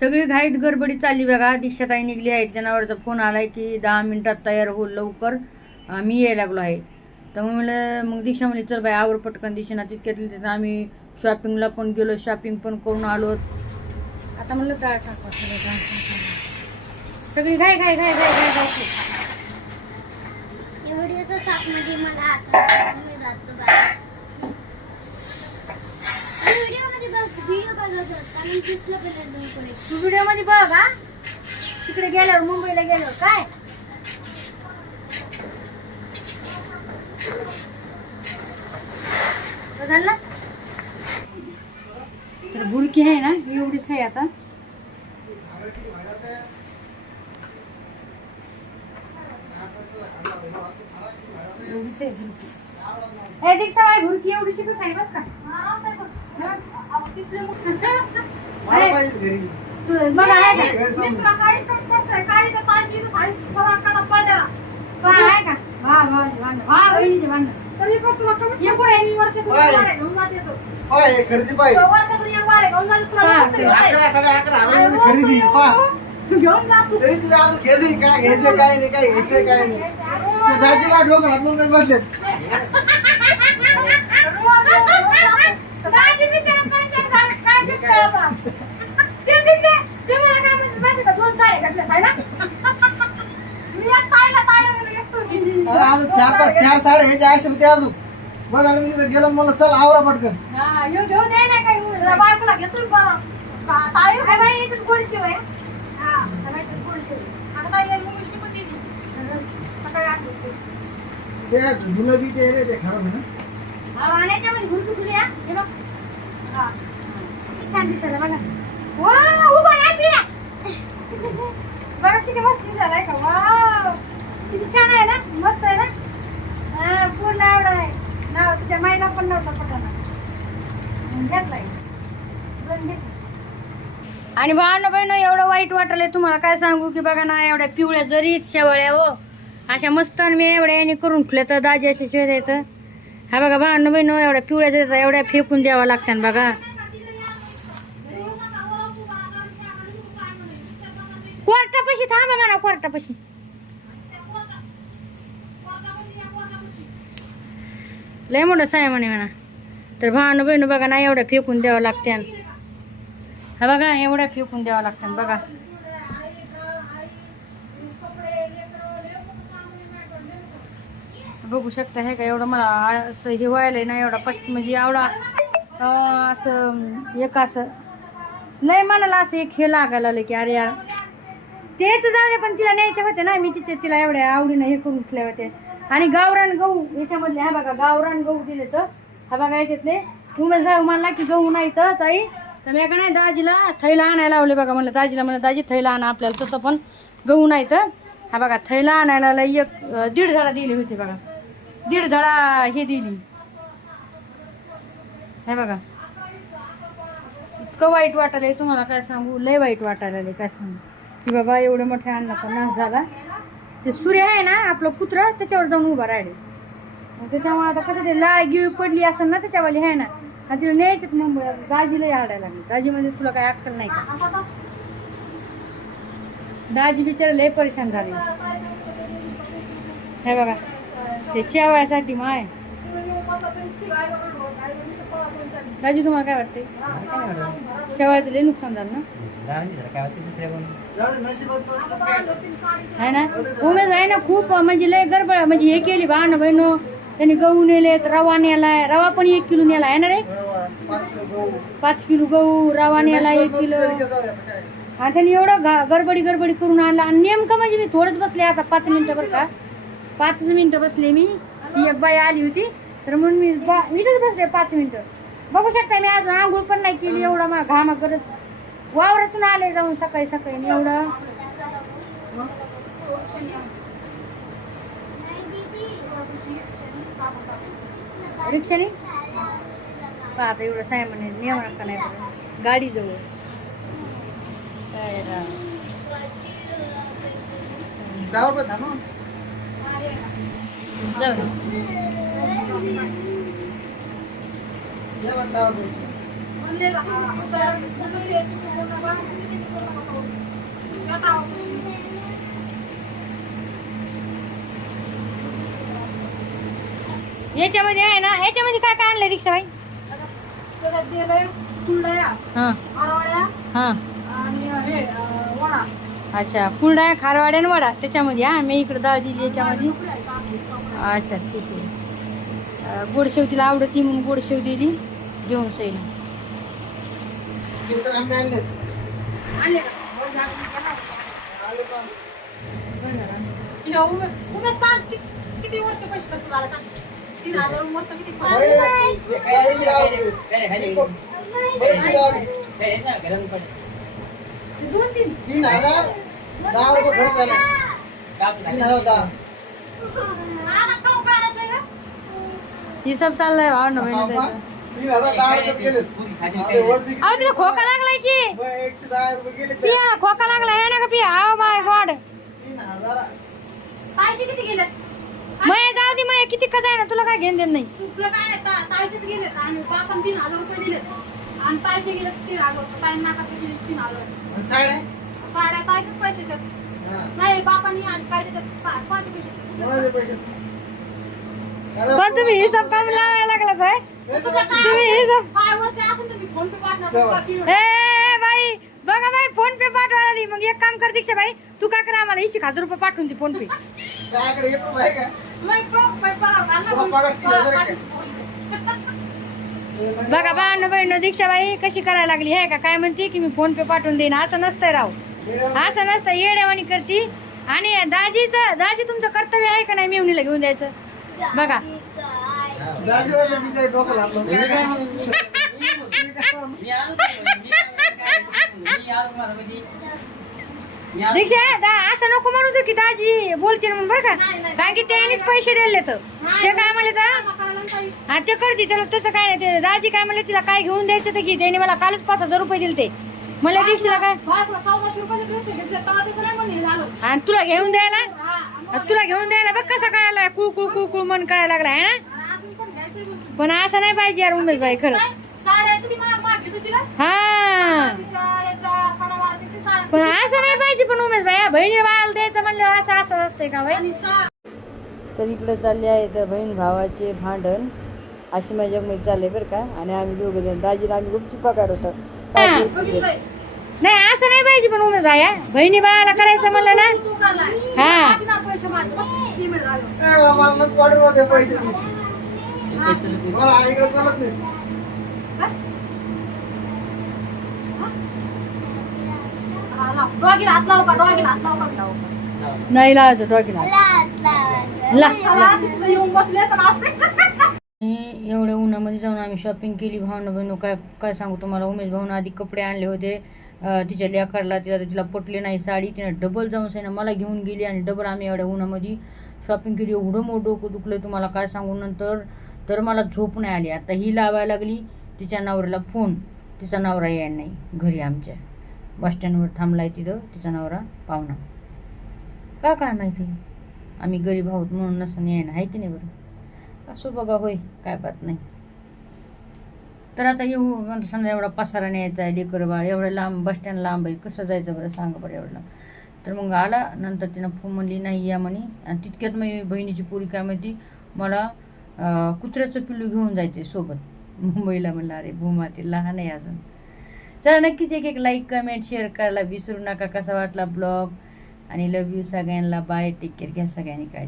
सगळी घाईत गडबडी चालली बघा. दीक्षाताई निघली आहे जनावरचा फोन आलाय की दहा मिनिटात तयार हो लवकर मी यायला लागलो आहे. तर मग म्हणलं मग दीक्षा म्हणली चल बाई आवर पटकन दिशेना तितक्यातली तिथं आम्ही शॉपिंगला पण गेलो. शॉपिंग पण करून आलो. आता म्हणलं डाळ टाकवा सगळं डाळ टाकवा. सगळी घाय घाय घाय घाय घाय घाय सापमध्ये म्हणजे मला आता जातो बाहेर व्हिडिओमध्ये बघ तू हा. तिकडे गेल्यावर मुंबईला गेल्यावर काय? झालं? तर बुडकी आहे ना एवढीच आहे आता. एवढीच आहे भुरकी ए दीक्षा भुरकी एवढीशी पण आहे बस का? मला पाहिजे घरी तू- बघा आहे का? घरी काय जाऊन. आहे का वा वा वांग. वा बहिणीचे वांग. हे कोण आहे? होय, हे खरेदी पाहिजे पहा, अकरा साडे अकरा हजार रुपये खरेदी पहा. तरी तिथे अजून खरेदी काय घ्यायचं काय नाही काय घ्यायचं काय नाही ते दाजी डोकं बसलेत चार साडे ह्याचे ऐंशी रुपये अजून. बघा मी तिथे गेलो मला चल आवरा पटकन. ते गुलाबी ते रे ते खराब आहे ना. छान दिसायला बघा. वा उभा आहे पिया बघा किती मस्त दिसायला का? वा. किती छान आहे ना? मस्त आहे ना हा, पूर्ण आवड आहे त्या माईला पण नव्हता पटाना घेतलाय. आणि भावना बहिण एवढं वाईट वाटलंय तुम्हाला काय सांगू की बघा ना एवढ्या पिवळ्या जरीत शेवळ्या हो. अशा मस्त मी एवढ्या याने करून खुले तर दाजी अशी शिवाय द्यायचं. हा बघा भावना बहिण एवढ्या पिवळ्या जरीत एवढ्या फेकून द्यावं लागतात बघा. कोर्टापाशी थांबा म्हणा कोर्टापाशी. लय मोठं साय म्हणे म्हणा. तर भावानं बहिणू बघा ना एवढ्या फेकून द्यावं लागते हा बघा एवढ्या फेकून द्यावं लागतं बघा. बघू शकता हे का एवढं मला असं हे व्हायलंय ना एवढा पच म्हणजे एवढा असं एक असं लय मनाला असं एक हे लागायला लागलं की अरे यार. तेच झाले पण तिला न्यायचे होते ना मी तिचे तिला एवढ्या आवडीनं हे करून ठेवले होते. आणि गावरान गहू याच्यामधले हा बघा गावरान गहू दिले तर हा बघा याच्यातले उमेश भाऊ म्हणला की गहू नाही तर ताई तर मी का नाही दाजीला थैला आणायला लावले बघा म्हणलं दाजीला म्हणलं दाजी थैला आणा आपल्याला तसं पण गहू नाही तर. हा बघा थैला आणायला लय एक दीड झाडा दिली होती बघा. दीड झाडा हे दिली. हे बघा. इतकं वाईट वाटायला तुम्हाला काय सांगू? लय वाईट वाटायला काय सांगू? की बाबा एवढं मोठे अन्नाचा नाश झाला. ते सूर्य आहे ना आपलं कुत्र त्याच्यावर जाऊन उभा राहिले. त्याच्यामुळे आता कसं ते लाळ गिळ पडली असेल ना त्याच्यावाली आहे ना. आणि तिला न्यायचंच मग दाजीला आडायला लागली. दाजी म्हणजे तुला काय अटकल नाही का? दाजी बिचारा लय परेशान झाले. हे बघा ते शेवाळ्यासाठी माय. राजू तुम्हाला काय वाटते शेवाळ्याचं लय नुकसान झालं ना? आहे ना? उमेश आहे ना खूप म्हणजे लय गडबड म्हणजे हे केली बा ना बहिणो त्यांनी गहू नेलेत रवा नेलाय रवा पण एक किलो नेला आहे ना रे? पाच किलो गहू. रवा नेला एक किलो. जाऊ आणि त्यांनी एवढं गडबडी गडबडी करून आणला. आणि नेमकं म्हणजे मी थोडंच बसले आता पाच मिनटं बरं का? पाच मिनिटं बसले मी. ती एक बाई आली होती तर म्हणून मी बा इथंच बसले पाच मिनिटं. बघू शकता मी अजून आंघोळ पण नाही केली एवढं मग घामा करत वावरातून आले जाऊन सकाळी सकाळी एवढं रिक्षाने आता एवढं साय म्हणे नेऊ नका नाही. गाडी जवळ काय. जाऊ. जाऊ दे. जेवण लावा द्यायचं. याच्यामध्ये आहे ना याच्यामध्ये काय काय आणलंय रिक्षा बाई अच्छा फुलडाया खारवाड्या आणि वडा. त्याच्यामध्ये हा मी इकडे डाळ दिली याच्यामध्ये. अच्छा ठीक आहे. अं, गोडशेव तिला आवडती म्हणून गोडशेव दिली घेऊन सैल. किती वर्ष पैसे खर्च झाले सांग. तीन हजार वर्ष किती. दोन तीन. तीन हजार? दहा रुपये खर्च झाला. तीन हजार दहा आता काव काढायचंय का? हिसाब चाललाय भाव ना हा, बहिणी पहा. तीन हजार दहा रुपये गेले आता वरचे किती? अहो तिला खोका लागलाय की. रुपये गेले. पिया खोका लागलाय. आहे ना का पिया आव बाय गॉड पैसे किती गेलेत? मय जाऊ दे मय. किती कसा आहे ना तुला काय घेऊन देत नाही. तुला काय नाही ता- गेलेत. आणि बापान तीन हजार रुपये दिलेत. आणि तायचे गेलेत तीन हजार रुपये. ताई नाका गेले तीन हजार आणि साड्या? तायचेच पैशाचे हा. नाही बापानी आणि काय देतात? पा- पाच पैसे पैसे. अरे, पण तुम्ही हिसाब काम लावायला नाही तर तुम्ही हिसाब. बाकी ए बाई बघा बाई फोन पे पाठवायला आली. मग एक काम कर दीक्षा बाई तू काय करा आम्हाला ऐंशी हजार रुपये पाठवून दे फोन पे बघा बाण बहिण दीक्षा बाई कशी करायला लागली आहे का? काय म्हणते की मी फोन पे पाठवून देईन असं नसतंय राव. असं नसतं येड्यावानी करती. आणि दाजीचं दाजी तुमचं कर्तव्य आहे का नाही मेवणीला घेऊन द्यायचं बघा दा- असं नको म्हणू तू की दाजी बोलते म्हणून बरं का कारण की त्यानेच पैसे दिले तर ते काय म्हणले तर हा ते करते त्याला त्याचं काय नाही ते दाजी काय म्हणले तिला काय घेऊन द्यायचं तर की त्याने मला कालच पाच हजार रुपये दिले ते मला दीक्षाला काय आणि तुला घेऊन द्यायला तुला घेऊन द्यायला बघ कसं करायला कुळ कुळ कुळ कुळ मन करायला लागला आहे ना पण असं नाही पाहिजे यार उमेश भाई खरं. काय? हा. पण असं नाही पाहिजे पण उमेश भाई या बहिणी बाळाला द्यायचं म्हणलं असं असं असतंय का सा- तर इकडे चालले आहे तर बहीण भावाचे भांडण. अशी माझ्या चालले बरं का? आणि आम्ही दोघं जण. दाजीला आम्ही गुपचूप बघितलंय. नाही असं नाही पाहिजे पण भाई हा. बहिणी बाळाला करायचं म्हणलं ना. हा. नाही हा, लावायचं डोक्याला ला चला, तिथं येऊन बसले तर आपण- आणि एवढ्या उन्हामध्ये जाऊन आम्ही शॉपिंग केली भावना बहिणू काय काय सांगू तुम्हाला उमेश भाऊन आधी कपडे आणले होते तिच्या लेकरला तिला तिला पटली नाही साडी तिनं डबल जाऊन साईनं मला घेऊन गेली आणि डबल आम्ही एवढ्या उन्हामध्ये शॉपिंग केली. एवढं मोठं डोकं दुखलं तुम्हाला काय सांगू? नंतर तर मला झोप नाही आली. आता ही लावायला लागली तिच्या नवऱ्याला फोन तिचा नवरा यायला नाही. घरी आमच्या. बस स्टँडवर थांबलाय तिथं. तिचा नवरा पाहुणा. का काय माहिती? आम्ही गरीब आहोत म्हणून नसं यायना आहे की नाही बरं? असो बाबा होय. काय बात नाही. तर आता येऊ समजा एवढा पसारा न्यायचा आहे लेकर बाळ एवढं लांब बस स्टँड लांब आहे कसं जायचं बरं? सांगा बरं एवढं. तर मग आला नंतर तिनं फोन म्हणली नाही या म्हणे. आणि तितक्यात मग बहिणीची पोरी काय माहिती मला कुत्र्याचं पिल्लू घेऊन जायचे सोबत. मुंबईला म्हणलं अरे भूमा ते लहान आहे अजून. चला नक्कीच एक एक लाईक कमेंट शेअर करायला विसरू नका. कसा वाटला ब्लॉग आणि लव यू सगळ्यांना. बाय टेक केअर घ्या सगळ्यांनी काय